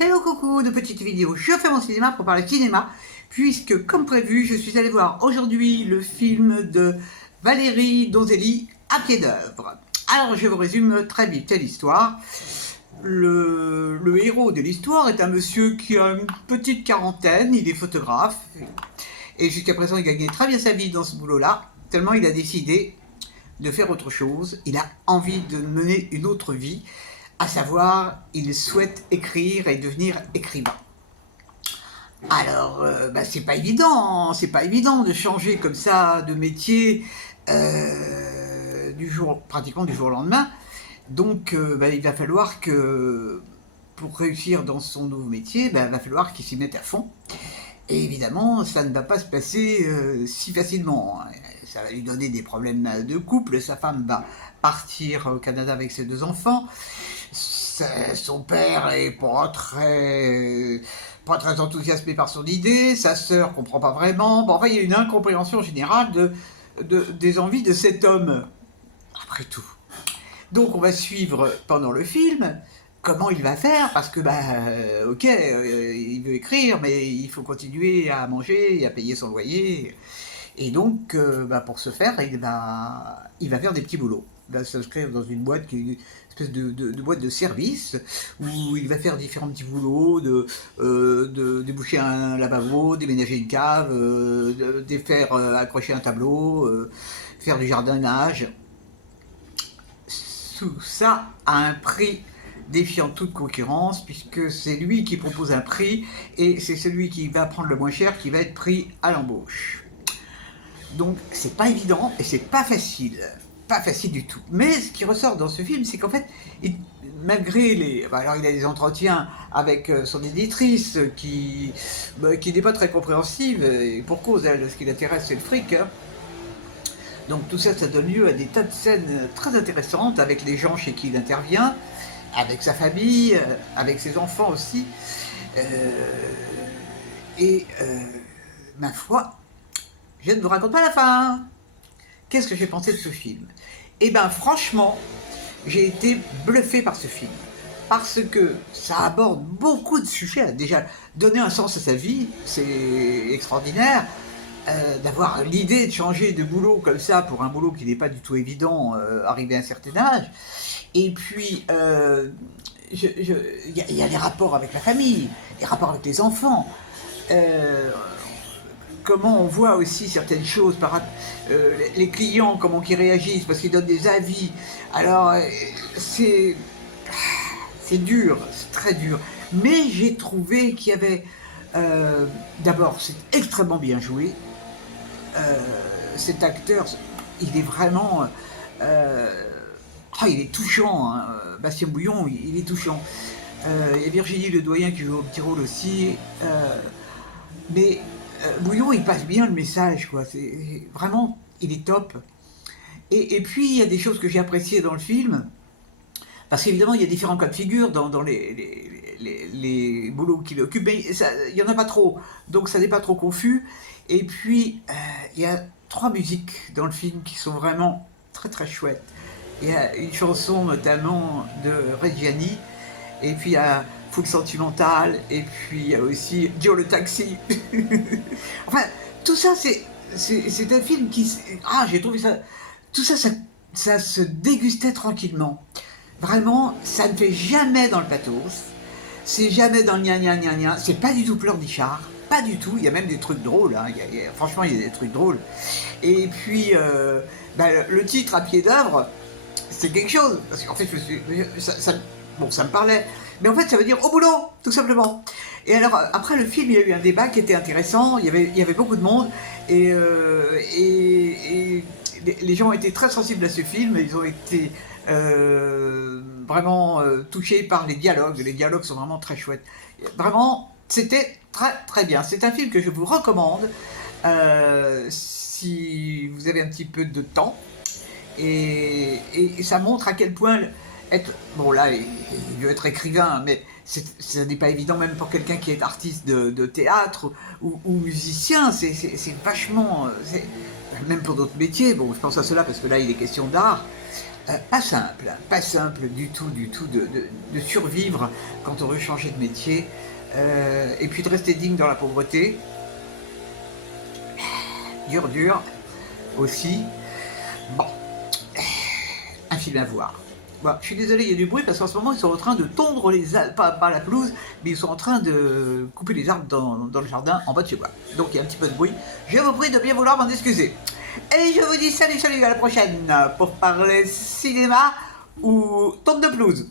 Hello coucou, de petites vidéos. Je fais mon cinéma pour parler cinéma, puisque comme prévu, je suis allée voir aujourd'hui le film de Valérie Donzelli, À pied d'œuvre. Alors je vous résume très vite l'histoire. Le héros de l'histoire est un monsieur qui a une petite quarantaine, il est photographe, et jusqu'à présent il gagnait très bien sa vie dans ce boulot-là, tellement il a décidé de faire autre chose, il a envie de mener une autre vie, à savoir, il souhaite écrire et devenir écrivain. Alors, c'est pas évident de changer comme ça de métier pratiquement du jour au lendemain. Donc, il va falloir que, pour réussir dans son nouveau métier, il va falloir qu'il s'y mette à fond. Et évidemment, ça ne va pas se passer si facilement. Ça va lui donner des problèmes de couple. Sa femme va partir au Canada avec ses 2 enfants. Son père est pas très enthousiasmé par son idée. Sa sœur comprend pas vraiment. Bon, enfin, il y a une incompréhension générale des envies de cet homme, après tout. Donc, on va suivre pendant le film comment il va faire, parce que, il veut écrire, mais il faut continuer à manger et à payer son loyer. Et donc, pour ce faire, il va faire des petits boulots. Il va s'inscrire dans une boîte qui est une espèce de boîte de service, où il va faire différents petits boulots, de déboucher un lavabo, déménager une cave, défaire, accrocher un tableau, faire du jardinage. Tout ça à un prix défiant toute concurrence, puisque c'est lui qui propose un prix, et c'est celui qui va prendre le moins cher qui va être pris à l'embauche. Donc c'est pas évident, et c'est pas facile du tout. Mais ce qui ressort dans ce film, c'est qu'en fait, malgré alors il a des entretiens avec son éditrice qui n'est pas très compréhensive, et pour cause, elle, ce qui l'intéresse, c'est le fric, hein. Donc tout ça, ça donne lieu à des tas de scènes très intéressantes avec les gens chez qui il intervient, avec sa famille, avec ses enfants aussi. Ma foi, je ne vous raconte pas la fin. Qu'est-ce que j'ai pensé de ce film? Eh bien, franchement, j'ai été bluffé par ce film. Parce que ça aborde beaucoup de sujets. Déjà, donner un sens à sa vie, c'est extraordinaire. D'avoir l'idée de changer de boulot comme ça, pour un boulot qui n'est pas du tout évident, arrivé à un certain âge. Et puis, il y a les rapports avec la famille, les rapports avec les enfants. Comment on voit aussi certaines choses, les clients, comment ils réagissent, parce qu'ils donnent des avis. Alors, c'est dur, c'est très dur. Mais j'ai trouvé qu'il y avait... D'abord, c'est extrêmement bien joué. Cet acteur, il est vraiment... il est touchant, hein. Bastien Bouillon, il est touchant. Il y a Virginie Ledoyen qui joue un petit rôle aussi. Mais Bouillon, il passe bien le message, quoi. Vraiment, il est top. Et puis, il y a des choses que j'ai appréciées dans le film, parce qu'évidemment, il y a différents cas de figure dans les boulots qu'il occupe, mais il n'y en a pas trop, donc ça n'est pas trop confus. Et puis, il y a 3 musiques dans le film qui sont vraiment très très chouettes. Il y a une chanson notamment de Reggiani, et puis il y a Full Sentimental, et puis il y a aussi Joe le Taxi. Enfin, tout ça, c'est un film qui... j'ai trouvé ça... Tout ça, ça se dégustait tranquillement. Vraiment, ça ne fait jamais dans le pathos. C'est jamais dans le gna gna gna gna. C'est pas du tout pleurnichard. Pas du tout. Il y a même des trucs drôles, hein. Franchement, il y a des trucs drôles. Et puis, le titre À pied d'œuvre, c'est quelque chose. Parce qu'en fait, ça me parlait. Mais en fait, ça veut dire au boulot, tout simplement. Et alors, après le film, il y a eu un débat qui était intéressant. Il y avait beaucoup de monde. Et les gens ont été très sensibles à ce film. Ils ont été vraiment touchés par les dialogues. Les dialogues sont vraiment très chouettes. Vraiment, c'était très très bien. C'est un film que je vous recommande si vous avez un petit peu de temps. Et ça montre à quel point bon là, il veut être écrivain, mais ça n'est pas évident même pour quelqu'un qui est artiste de théâtre ou musicien. C'est vachement... même pour d'autres métiers, bon, je pense à cela parce que là, il est question d'art. Pas simple du tout de survivre quand on veut changer de métier, et puis de rester digne dans la pauvreté. Dur, dur aussi. Bon, un film à voir. Bon, je suis désolé, il y a du bruit parce qu'en ce moment ils sont en train de tondre les arbres, pas la pelouse, mais ils sont en train de couper les arbres dans le jardin en bas de chez moi. Donc il y a un petit peu de bruit. Je vous prie de bien vouloir m'en excuser. Et je vous dis salut, salut, à la prochaine pour parler cinéma ou tonte de pelouse.